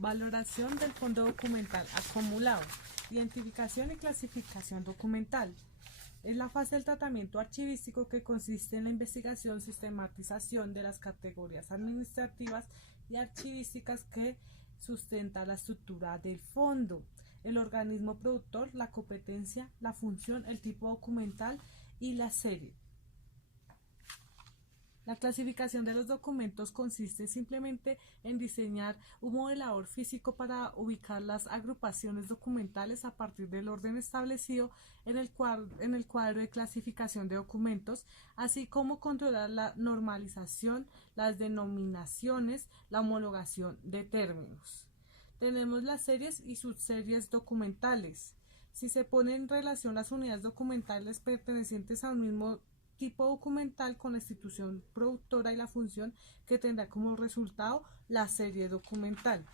Valoración del fondo documental acumulado. Identificación y clasificación documental. Es la fase del tratamiento archivístico que consiste en la investigación, sistematización de las categorías administrativas y archivísticas que sustenta la estructura del fondo, el organismo productor, la competencia, la función, el tipo documental y la serie. La clasificación de los documentos consiste simplemente en diseñar un modelador físico para ubicar las agrupaciones documentales a partir del orden establecido en el cuadro de clasificación de documentos, así como controlar la normalización, las denominaciones, la homologación de términos. Tenemos las series y subseries documentales. Si se ponen en relación las unidades documentales pertenecientes a un mismo tipo documental con la institución productora y la función que tendrá como resultado la serie documental.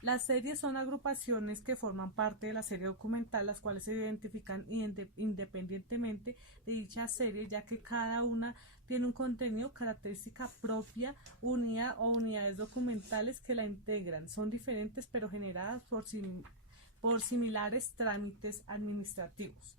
Las series son agrupaciones que forman parte de la serie documental, las cuales se identifican independientemente de dicha serie, ya que cada una tiene un contenido, característica propia, unidad o unidades documentales que la integran. Son diferentes pero generadas por similares trámites administrativos.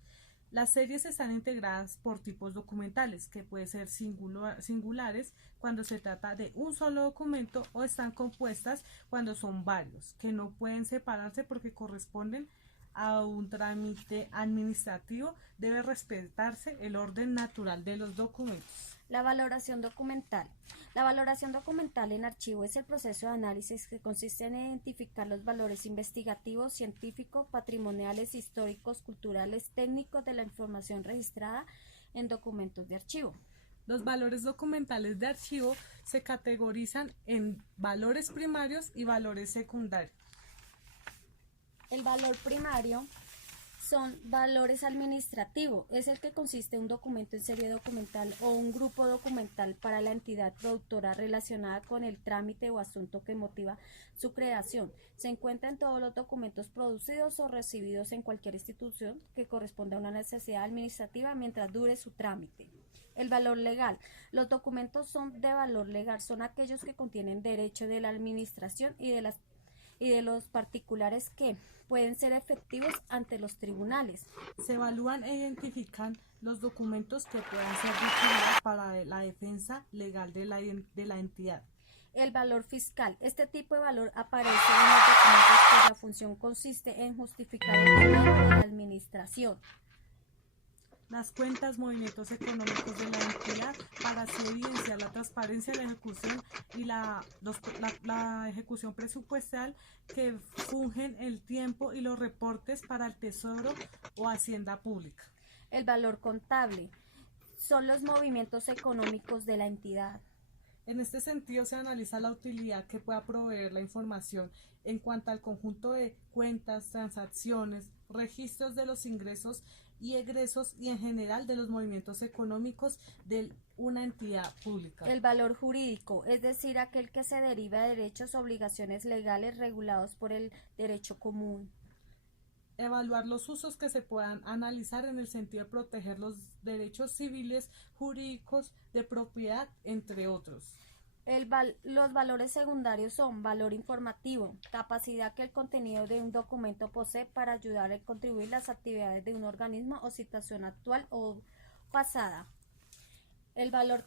Las series están integradas por tipos documentales, que pueden ser singulares cuando se trata de un solo documento, o están compuestas cuando son varios, que no pueden separarse porque corresponden a un trámite administrativo. Debe respetarse el orden natural de los documentos. La valoración documental. La valoración documental en archivo es el proceso de análisis que consiste en identificar los valores investigativos, científicos, patrimoniales, históricos, culturales, técnicos de la información registrada en documentos de archivo. Los valores documentales de archivo se categorizan en valores primarios y valores secundarios. El valor primario son valores administrativos, es el que consiste en un documento en serie documental o un grupo documental para la entidad productora relacionada con el trámite o asunto que motiva su creación. Se encuentra en todos los documentos producidos o recibidos en cualquier institución que corresponda a una necesidad administrativa mientras dure su trámite. El valor legal. Los documentos son de valor legal, son aquellos que contienen derecho de la administración y de los particulares que pueden ser efectivos ante los tribunales. Se evalúan e identifican los documentos que puedan ser requeridos para la defensa legal de la entidad. El valor fiscal. Este tipo de valor aparece en los documentos cuya función consiste en justificar el dinero de la administración. Las cuentas, movimientos económicos de la entidad, para así evidenciar la transparencia, la ejecución y la ejecución presupuestal que fungen el tiempo, y los reportes para el Tesoro o Hacienda Pública. El valor contable son los movimientos económicos de la entidad. En este sentido, se analiza la utilidad que pueda proveer la información en cuanto al conjunto de cuentas, transacciones, registros de los ingresos y egresos y en general de los movimientos económicos de una entidad pública. El valor jurídico, es decir, aquel que se deriva de derechos o obligaciones legales regulados por el derecho común. Evaluar los usos que se puedan analizar en el sentido de proteger los derechos civiles, jurídicos, de propiedad, entre otros. Los valores secundarios son valor informativo, capacidad que el contenido de un documento posee para ayudar a contribuir las actividades de un organismo o situación actual o pasada. El valor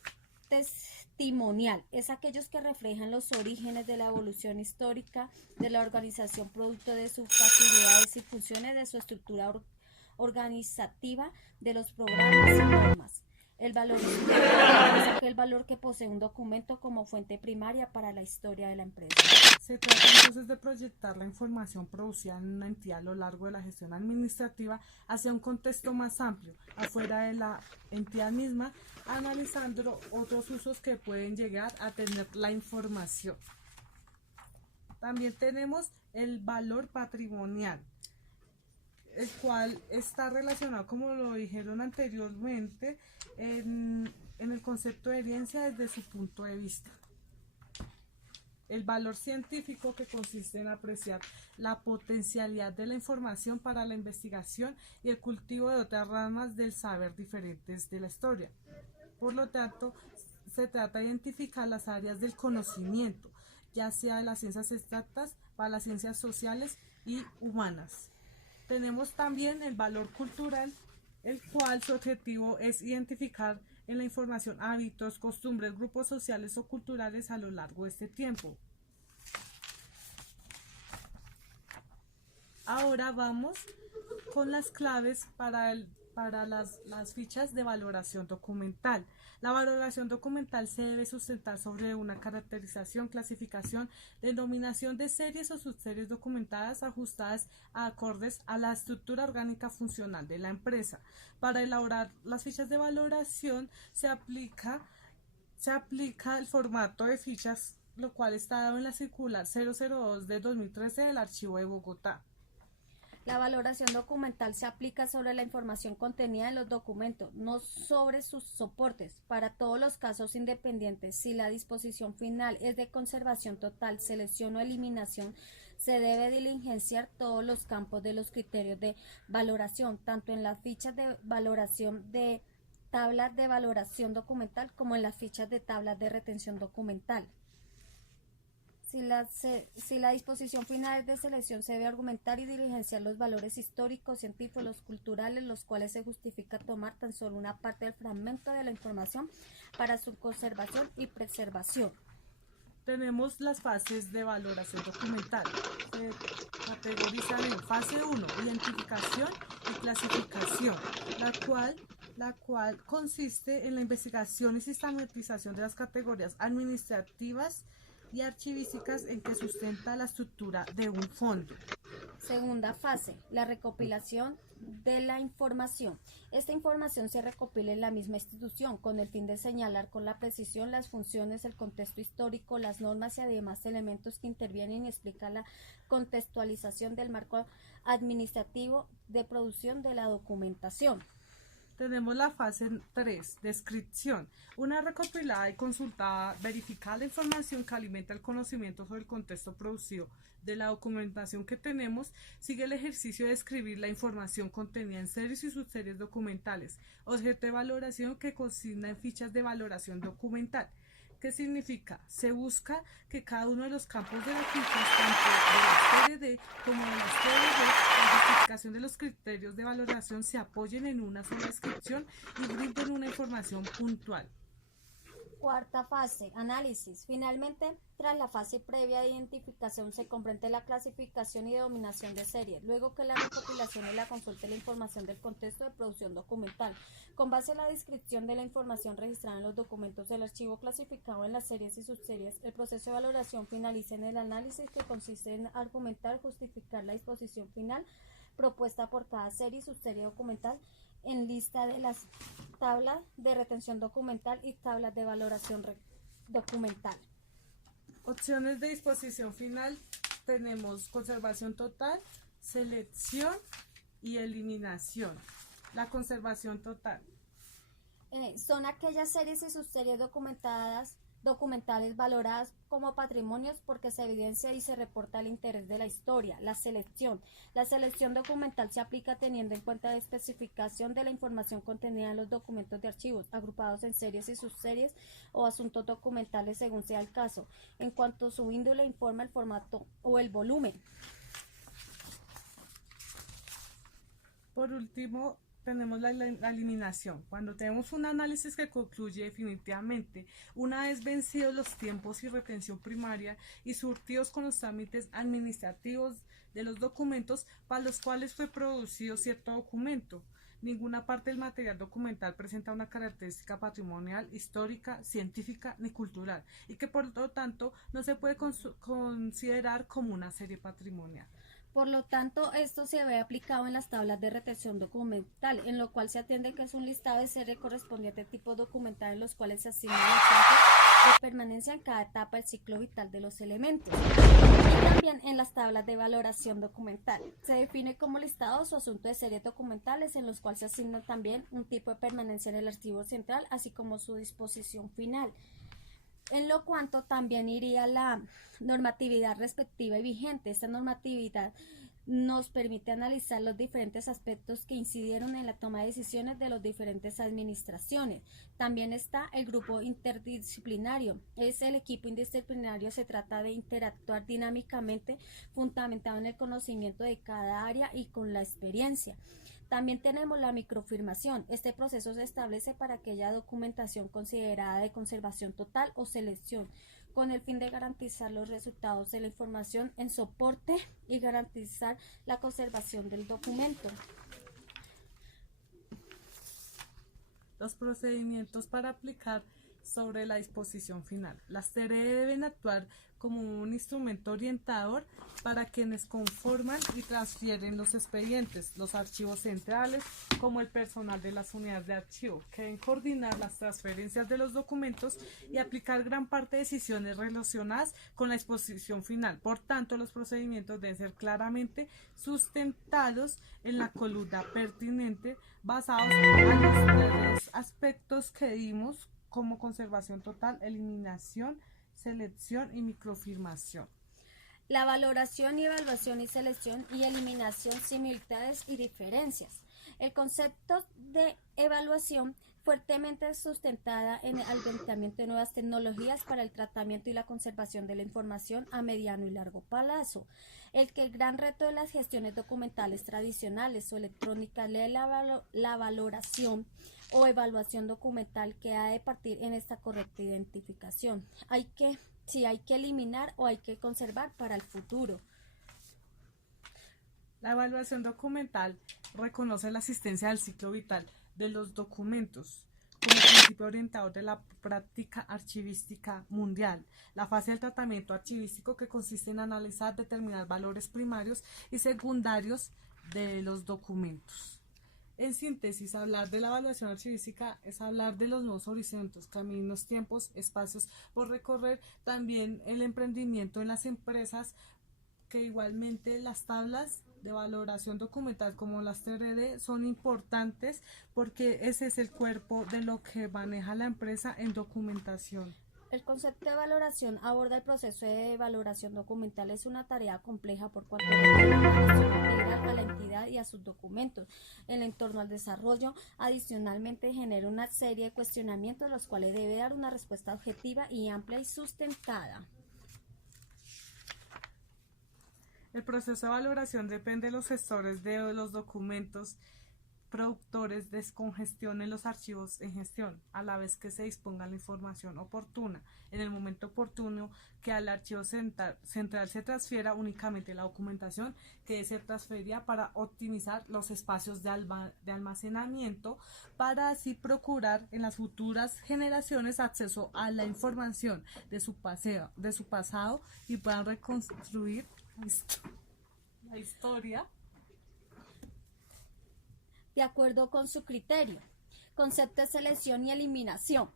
testimonial es aquellos que reflejan los orígenes de la evolución histórica de la organización producto de sus facilidades y funciones, de su estructura organizativa, de los programas y normas. El valor es aquel valor que posee un documento como fuente primaria para la historia de la empresa. Se trata entonces de proyectar la información producida en una entidad a lo largo de la gestión administrativa hacia un contexto más amplio, afuera de la entidad misma, analizando otros usos que pueden llegar a tener la información. También tenemos el valor patrimonial, el cual está relacionado, como lo dijeron anteriormente, en el concepto de herencia desde su punto de vista. El valor científico, que consiste en apreciar la potencialidad de la información para la investigación y el cultivo de otras ramas del saber diferentes de la historia. Por lo tanto, se trata de identificar las áreas del conocimiento ya sea de las ciencias exactas para las ciencias sociales y humanas. Tenemos también el valor cultural, el cual su objetivo es identificar en la información hábitos, costumbres, grupos sociales o culturales a lo largo de este tiempo. Ahora vamos con las claves para las fichas de valoración documental. La valoración documental se debe sustentar sobre una caracterización, clasificación, denominación de series o subseries documentadas ajustadas a acordes a la estructura orgánica funcional de la empresa. Para elaborar las fichas de valoración se aplica el formato de fichas, lo cual está dado en la circular 002 de 2013 del Archivo de Bogotá. La valoración documental se aplica sobre la información contenida en los documentos, no sobre sus soportes. Para todos los casos independientes, si la disposición final es de conservación total, selección o eliminación, se debe diligenciar todos los campos de los criterios de valoración, tanto en las fichas de valoración de tablas de valoración documental como en las fichas de tablas de retención documental. Si la disposición final es de selección, se debe argumentar y diligenciar los valores históricos, científicos, culturales, los cuales se justifica tomar tan solo una parte del fragmento de la información para su conservación y preservación. Tenemos las fases de valoración documental. Se categorizan en fase 1, identificación y clasificación, la cual consiste en la investigación y sistematización de las categorías administrativas y archivísticas en que sustenta la estructura de un fondo. Segunda fase, la recopilación de la información. Esta información se recopila en la misma institución con el fin de señalar con la precisión las funciones, el contexto histórico, las normas y además elementos que intervienen y explican la contextualización del marco administrativo de producción de la documentación. Tenemos la fase 3, descripción. Una recopilada y consultada, verificada la información que alimenta el conocimiento sobre el contexto producido de la documentación que tenemos, sigue el ejercicio de describir la información contenida en series y subseries documentales, objeto de valoración que consigna en fichas de valoración documental. ¿Qué significa? Se busca que cada uno de los campos de las fichas, tanto de la serie D como de la serie D, la justificación de los criterios de valoración se apoyen en una sola descripción y brinden una información puntual. Cuarta fase, análisis. Finalmente, tras la fase previa de identificación se comprende la clasificación y denominación de series, luego que la recopilación y la consulta de la información del contexto de producción documental. Con base en la descripción de la información registrada en los documentos del archivo clasificado en las series y subseries, el proceso de valoración finaliza en el análisis, que consiste en argumentar y justificar la disposición final propuesta por cada serie y subserie documental en lista de las tablas de retención documental y tablas de valoración documental. Opciones de disposición final: tenemos conservación total, selección y eliminación. La conservación total son aquellas series y subseries documentales valoradas como patrimonios porque se evidencia y se reporta el interés de la historia. La selección documental se aplica teniendo en cuenta la especificación de la información contenida en los documentos de archivos, agrupados en series y subseries o asuntos documentales según sea el caso, en cuanto a su índole, informa, el formato o el volumen. Por último, tenemos la eliminación. Cuando tenemos un análisis que concluye definitivamente, una vez vencidos los tiempos y retención primaria y surtidos con los trámites administrativos de los documentos para los cuales fue producido cierto documento, ninguna parte del material documental presenta una característica patrimonial, histórica, científica ni cultural, y que por lo tanto no se puede considerar como una serie patrimonial. Por lo tanto, esto se ve aplicado en las tablas de retención documental, en lo cual se atiende que es un listado de serie correspondiente a tipo documental en los cuales se asigna el tiempo de permanencia en cada etapa del ciclo vital de los elementos. Y también en las tablas de valoración documental. Se define como listados o asunto de series documentales en los cuales se asigna también un tipo de permanencia en el archivo central, así como su disposición final. En lo cuanto también iría la normatividad respectiva y vigente. Esta normatividad nos permite analizar los diferentes aspectos que incidieron en la toma de decisiones de las diferentes administraciones. También está el grupo interdisciplinario. Es el equipo interdisciplinario, se trata de interactuar dinámicamente, fundamentado en el conocimiento de cada área y con la experiencia. También tenemos la microfirmación. Este proceso se establece para aquella documentación considerada de conservación total o selección, con el fin de garantizar los resultados de la información en soporte y garantizar la conservación del documento. Los procedimientos para aplicar sobre la disposición final. Las TRE deben actuar como un instrumento orientador para quienes conforman y transfieren los expedientes, los archivos centrales, como el personal de las unidades de archivo, que deben coordinar las transferencias de los documentos y aplicar gran parte de decisiones relacionadas con la disposición final. Por tanto, los procedimientos deben ser claramente sustentados en la columna pertinente, basados en los tres aspectos que dimos, como conservación total, eliminación, selección y microfirmación. La valoración y evaluación y selección y eliminación, similitudes y diferencias. El concepto de evaluación fuertemente sustentada en el advenimiento de nuevas tecnologías para el tratamiento y la conservación de la información a mediano y largo plazo. El gran reto de las gestiones documentales tradicionales o electrónicas es la valoración o evaluación documental, que ha de partir en esta correcta identificación. Hay que eliminar o hay que conservar para el futuro. La evaluación documental reconoce la existencia del ciclo vital de los documentos como principio orientador de la práctica archivística mundial. La fase del tratamiento archivístico, que consiste en analizar, determinar valores primarios y secundarios de los documentos. En síntesis, hablar de la evaluación archivística es hablar de los nuevos horizontes, caminos, tiempos, espacios por recorrer, también el emprendimiento en las empresas, que igualmente las tablas de valoración documental como las TRD son importantes porque ese es el cuerpo de lo que maneja la empresa en documentación. El concepto de valoración aborda el proceso de valoración documental. Es una tarea compleja por cuanto requiere una gestión integral a la entidad y a sus documentos en entorno al desarrollo. Adicionalmente, genera una serie de cuestionamientos, los cuales debe dar una respuesta objetiva y amplia y sustentada. El proceso de valoración depende de los gestores de los documentos, productores, descongestionen los archivos en gestión, a la vez que se disponga la información oportuna, en el momento oportuno, que al archivo central se transfiera únicamente la documentación que debe ser transferida, para optimizar los espacios de almacenamiento, para así procurar en las futuras generaciones acceso a la información de su pasado y puedan reconstruir la historia de acuerdo con su criterio. Concepto de selección y eliminación.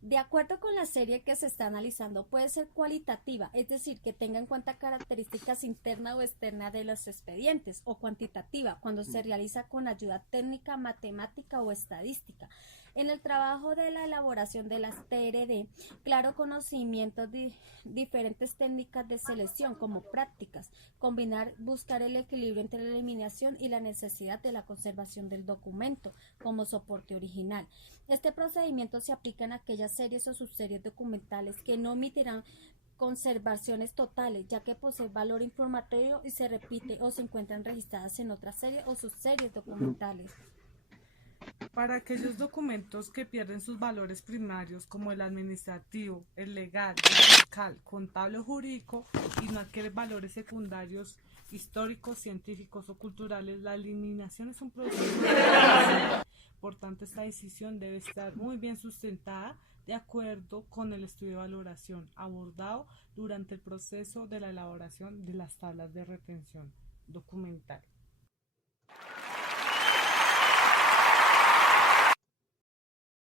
De acuerdo con la serie que se está analizando, puede ser cualitativa, es decir, que tenga en cuenta características internas o externas de los expedientes, o cuantitativa, cuando se realiza con ayuda técnica, matemática o estadística. En el trabajo de la elaboración de las TRD, claro conocimiento de diferentes técnicas de selección como prácticas, buscar el equilibrio entre la eliminación y la necesidad de la conservación del documento como soporte original. Este procedimiento se aplica en aquellas series o subseries documentales que no omitirán conservaciones totales, ya que posee valor informativo y se repite o se encuentran registradas en otras series o subseries documentales. Para aquellos documentos que pierden sus valores primarios, como el administrativo, el legal, el fiscal, contable o jurídico, y no adquieren valores secundarios, históricos, científicos o culturales, la eliminación es un proceso. Por tanto, esta decisión debe estar muy bien sustentada de acuerdo con el estudio de valoración abordado durante el proceso de la elaboración de las tablas de retención documental.